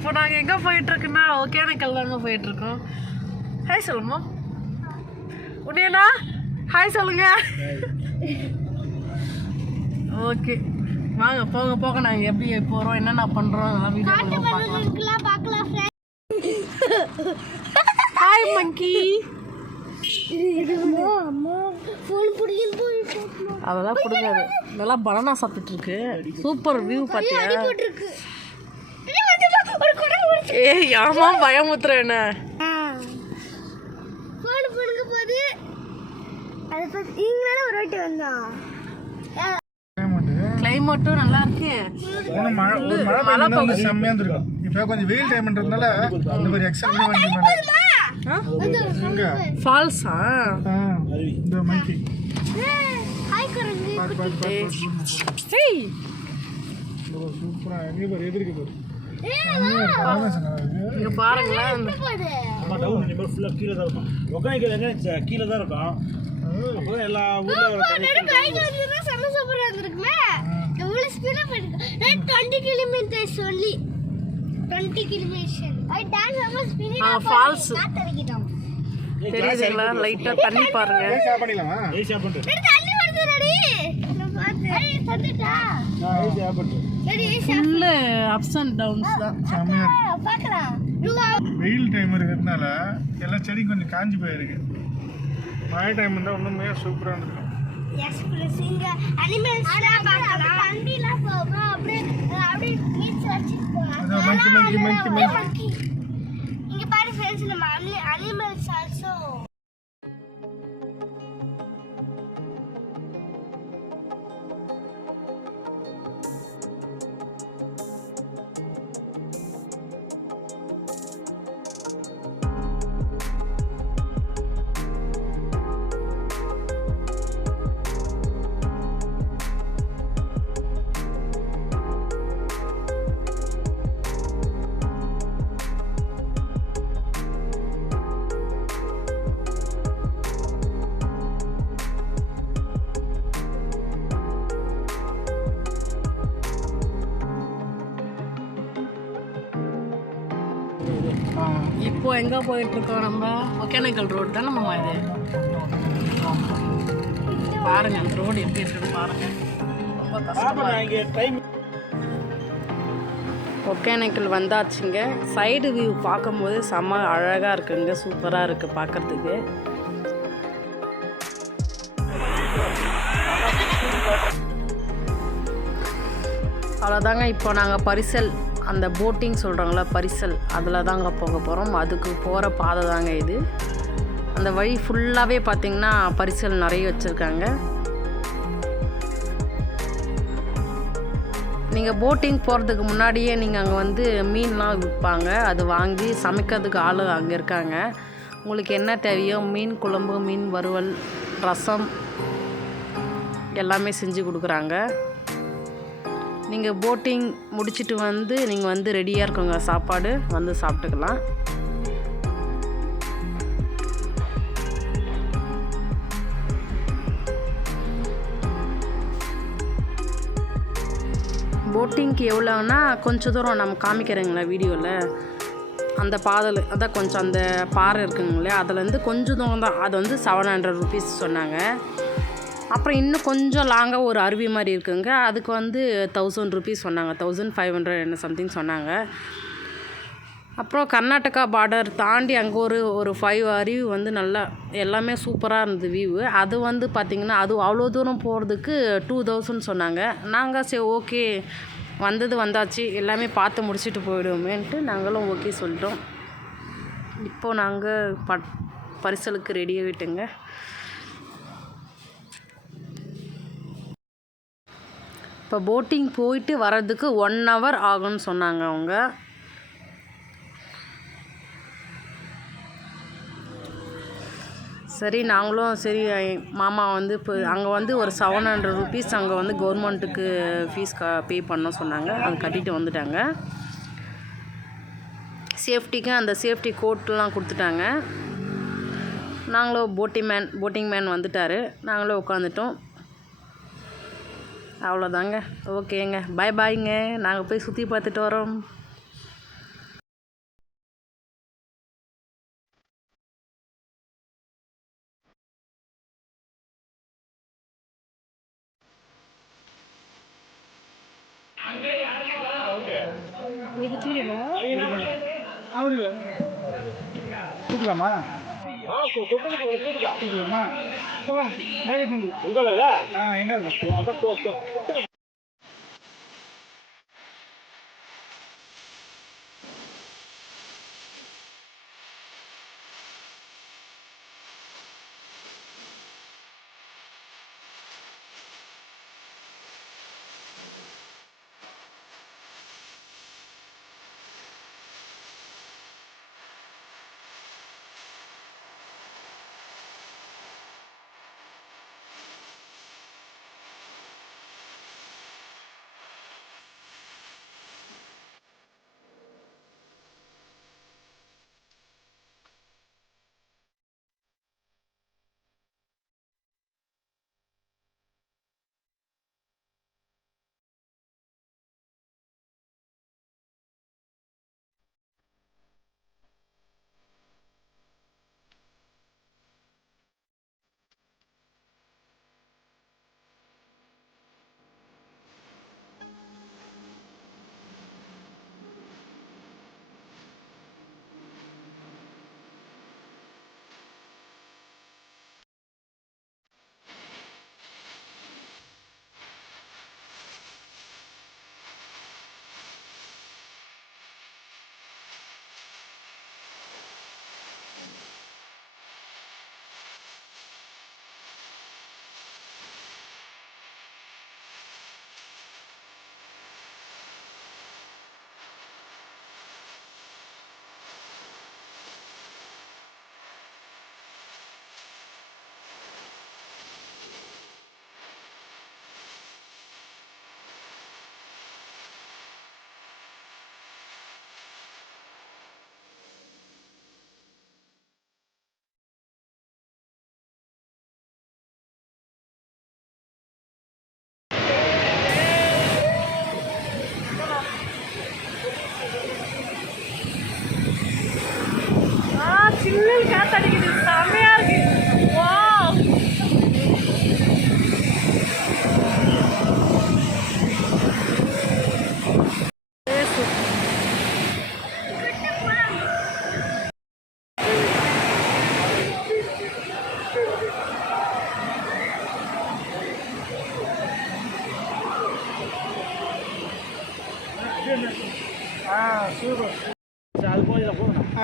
இப்போ நாங்கள் எங்கே போயிட்டுருக்குன்னா ஒகேனக்கல் தாங்க போயிட்டுருக்கோம். ஹாய் சொல்லுமா. உன்னையண்ணா ஹாய் சொல்லுங்க. ஓகே வாங்க போக போக நாங்கள் எப்படி போகிறோம் என்னென்ன பண்ணுறோம் அதெல்லாம் வீடியோ பார்க்கலாம். ஹாய் மங்கி அதெல்லாம் பிடிக்காது. நல்லா பனானா சாப்பிட்டுட்டு இருக்கு. சூப்பர் வியூ பார்த்தியா ஏய் ஆமா பயமுத்துற என்ன? ஃபோன் பிடுங்க போது அதை பத்தி நீங்களால ஒரு வாட்டி வந்தோம் கிளைமேட்டும் நல்லா இருக்கு. ஒன்றும் மழை ஒரு மழை பெய்யுதுன்னா வந்து செம்மையாக இருந்திருக்கும். இப்போ கொஞ்சம் வெயில் டைம்ன்றதுனால இந்த மாதிரி எக்ஸாம்பிள் வந்து ஃபால்ஸா இந்த மைக்கி ஹாய் குரங்கு பாரு பாரு பாரு பாரு ஏய்! சூப்பராக எங்கே பாரு எதிர்க்கு பாரு. இங்க பாருங்களேன் அந்த போகுது ஆமா டவுன் இனிமேல் ஃபுல்லாக கீழே தான் இருக்கும் ஒகேனக்கல் எங்க கீழே தான் இருக்கும் அப்போ எல்லா ஊர்ல சொல்லி. காத்தடிக்கிட்டோம் தெரியுதுங்களா லைட்டா தண்ணி பாருங்க ஃபுல்லு அப்ஸ் அண்ட் டவுன்ஸ் தான். செம்மையாக இருக்கு. வெயில் டைம் இருக்கிறதுனால எல்லா செடியும் கொஞ்சம் காஞ்சி போயிருக்கு. மழை டைம் இருந்தால் ஒன்றுமே சூப்பராக monkey. இங்க பாரு ஃப்ரெண்ட்ஸ் நம்ம அனிமல்ஸ் ஆல்சோ இப்போ எங்க போயிட்டு இருக்கோம் நம்ம? ஒகேனக்கல் ரோடு தான் நம்ம இது. பாருங்க அந்த ரோடு எப்படி இருக்குன்னு பாருங்க. ரொம்ப கஷ்டமா பாப்பா நான் இங்கே டைம் ஒகேனக்கல் வந்தாச்சுங்க. சைடு வியூ பார்க்கும்போது செம்ம அழகாக இருக்குங்க. சூப்பராக இருக்குது பார்க்கறதுக்கு. அவ்வளோதாங்க இப்போ நாங்கள் பரிசல் அந்த போட்டிங் சொல்கிறாங்களா பரிசல் அதில் தாங்க போக போகிறோம் அதுக்கு போகிற பாதை தாங்க இது. அந்த வழி ஃபுல்லாகவே பார்த்திங்கன்னா பரிசல் நிறைய வச்சுருக்காங்க. நீங்கள் போட்டிங் போகிறதுக்கு முன்னாடியே நீங்கள் அங்கே வந்து மீன்லாம் விற்பாங்க. அது வாங்கி சமைக்கிறதுக்கு ஆள் அங்கே இருக்காங்க. உங்களுக்கு என்ன தேவையோ மீன் குழம்பு மீன் வறுவல் ரசம் எல்லாமே செஞ்சு கொடுக்குறாங்க. நீங்கள் போட்டிங் முடிச்சுட்டு வந்து நீங்கள் வந்து ரெடியாக இருக்கோங்க. சாப்பாடு வந்து சாப்பிட்டுக்கலாம். போட்டிங்க்கு எவ்வளோன்னா கொஞ்சம் தூரம் நம்ம காமிக்கிறேங்களா வீடியோவில் அந்த பாதல் அதான் கொஞ்சம் அந்த பாறை இருக்குங்களே அதுலேருந்து கொஞ்சம் தூரம் தான். அது வந்து செவன் ஹண்ட்ரட் ருபீஸ் சொன்னாங்க. அப்புறம் இன்னும் கொஞ்சம் லாங்காக ஒரு அருவி மாதிரி இருக்குங்க. அதுக்கு வந்து தௌசண்ட் ருபீஸ் சொன்னாங்க. தௌசண்ட் ஃபைவ் ஹண்ட்ரட் என்ன சம்திங் சொன்னாங்க. அப்புறம் கர்நாடகா பார்டர் தாண்டி அங்கே ஒரு ஒரு ஃபைவ் அருவி வந்து நல்லா எல்லாமே சூப்பராக இருந்தது வியூவு அது வந்து பார்த்திங்கன்னா அது அவ்வளோ தூரம் போகிறதுக்கு டூ தௌசண்ட் சொன்னாங்க. நாங்கள் சரி ஓகே வந்தது வந்தாச்சு. எல்லாமே பார்த்து முடிச்சுட்டு போயிடுவோமேன்ட்டு நாங்களும் ஓகே சொல்லிட்டோம். இப்போது நாங்கள் ப பரிசலுக்கு ரெடி ஆகிட்டுங்க இப்போ போட்டிங் போயிட்டு வர்றதுக்கு ஒன் ஹவர் ஆகும்னு சொன்னாங்க அவங்க. சரி நாங்களும் சரி மாமா வந்து இப்போ அங்கே வந்து ஒரு செவன் ஹண்ட்ரட் ருபீஸ் அங்கே வந்து கவர்மெண்ட்டுக்கு ஃபீஸ் க பே பண்ண சொன்னாங்க. அது கட்டிட்டு வந்துட்டாங்க. சேஃப்டிக்கு அந்த சேஃப்டி கோட்லாம் கொடுத்துட்டாங்க. நாங்களும் போட்டிங் மேன் போட்டிங் மேன் வந்துட்டார். நாங்களும் உட்காந்துட்டோம் அவ்வளோதாங்க. ஓகேங்க. பாய் பாய்ங்க நாங்கள் போய் சுற்றி பார்த்துட்டு வரோம். அவரு கூப்பிடலாமா கூப்பிடலாமா உங்களை ஆ எங்க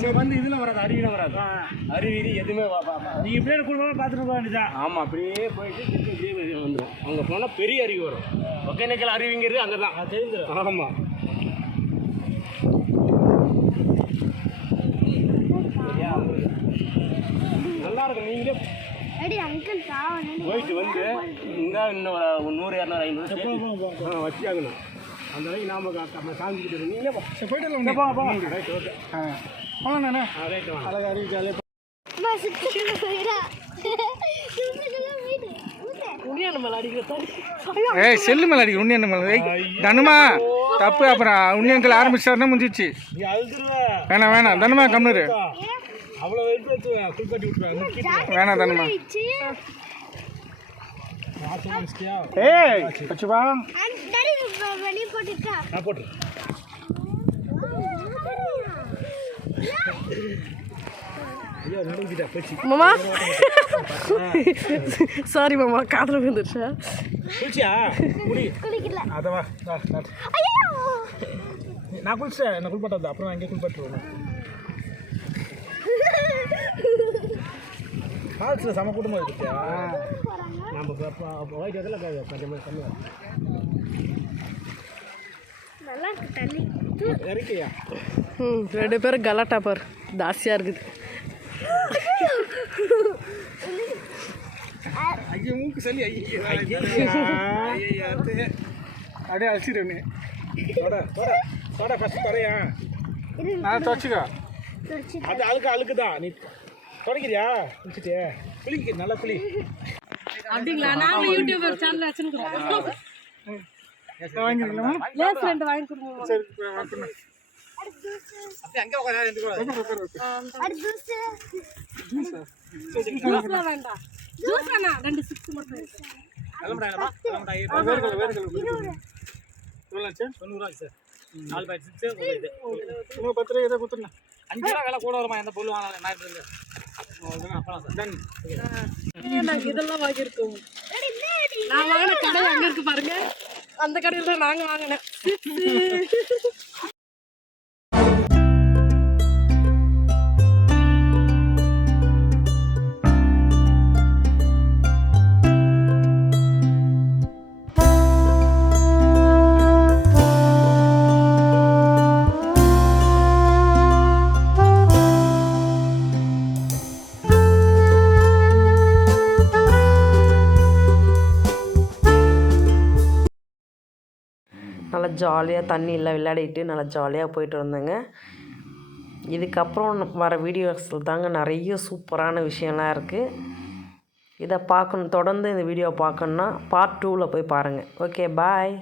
சரி வந்து இதில் வராது அருவியில் வராது. அருவி எதுவுமே நீ இப்படியே குடும்பமாக பார்த்துட்டு போக வேண்டியதான் ஆமாம் அப்படியே போயிட்டு வந்துடும் அங்கே போனால் பெரிய அருவி வரும். ஒகேனக்கல் அருவிங்கிறது அங்கே தான் தெரிஞ்சிடும் ஆமாம் நல்லா இருக்கும். நீங்களே போயிட்டு வந்து இங்கே இன்னும் நூறு இரநூறு ஐநூறு ஆ வச்சாகணும் அந்த அளவுக்கு நாம போ சரி போயிட்டு வரலாம் போங்க போங்க ரைட் ஓகே. ஆ. போகலாண்ணே ஆ ரைட் வாங்க. அழகாக அறிவிச்சாலே ஏய் செல்லு மேலே அடிக்க உண்ணி என்ன மேலே. தனுமா தப்பு அப்புறம் உண்ணியங்கள் ஆரம்பிச்சாருன்னா முடிஞ்சிச்சு வேணாம் வேணாம். தனுமா விட்டுருவாங்க வேணாம் தனுமா. ஏய் வச்சுப்பா நான் மாமா. சாரி மாமா காதுல விழுந்துருச்சா. குளிச்சியா? குளிக்கல. அதை வா வா, வா. ஐயோ! நான் குளிச்சேன் என்ன குளிப்பாட்டது அப்புறம் அங்கே குளிப்பாட்டுருவோம் ஃபால்ஸில் செம கூட்டமாக இருக்கியா நம்ம ஒயிட் இதில் கொஞ்சம் கம்மி நல்லா இருக்கு தண்ணி. இறக்கியா? ம் ரெண்டு பேரும் கலாட்டா பார். தாசியாக இருக்குது. ஐயோ மூக்கு சளி. ஐயோ அப்படியே அழிச்சிடுவேன் தொட தொட தொட ஃபஸ்ட் தொடையா நான் துவச்சிக்கோ அது அழுக்கு அழுக்கு தான் நீ தொடங்கிறியா குளிச்சுட்டு குளிக்க நல்லா குளி. அப்படிங்களா? நாங்களும் யூடியூபர் சேனல் வச்சுருக்கோம் வாங்கிக்கலாமா? லேஸ் ரெண்டு வாங்கி கொடுங்க. சரி வாங்க அடுத்து ஜூஸ்லாம் வேண்டாம். ஜூஸ் வேணாம். ரெண்டு சிக்ஸ் மட்டும். வேர்க்கல வேர்க்கல எவ்வளோ ஆச்சு? தொண்ணூறுவா சார் நாலு ஒரு இது. பத்து ரூபாய் இதை கொடுத்துருங்க. அஞ்சு ரூபா விலை கூட வருமா? எந்த பொருள் வாங்கலாம் நான் இருந்து சார் நாங்கள் இதெல்லாம் வாங்கியிருக்கோம். நான் வாங்கின கடை அங்கே இருக்கு பாருங்க. அந்த கடையில் தான் நாங்கள் வாங்கினேன். நல்லா ஜாலியாக தண்ணியில் விளையாடிட்டு நல்லா ஜாலியாக போயிட்டு வந்தேங்க. இதுக்கப்புறம் வர வீடியோஸில் தாங்க நிறைய சூப்பரான விஷயம்லாம் இருக்குது இதை பார்க்கணும் தொடர்ந்து இந்த வீடியோ பார்க்கணுன்னா பார்ட் டூவில் போய் பாருங்கள் ஓகே பாய்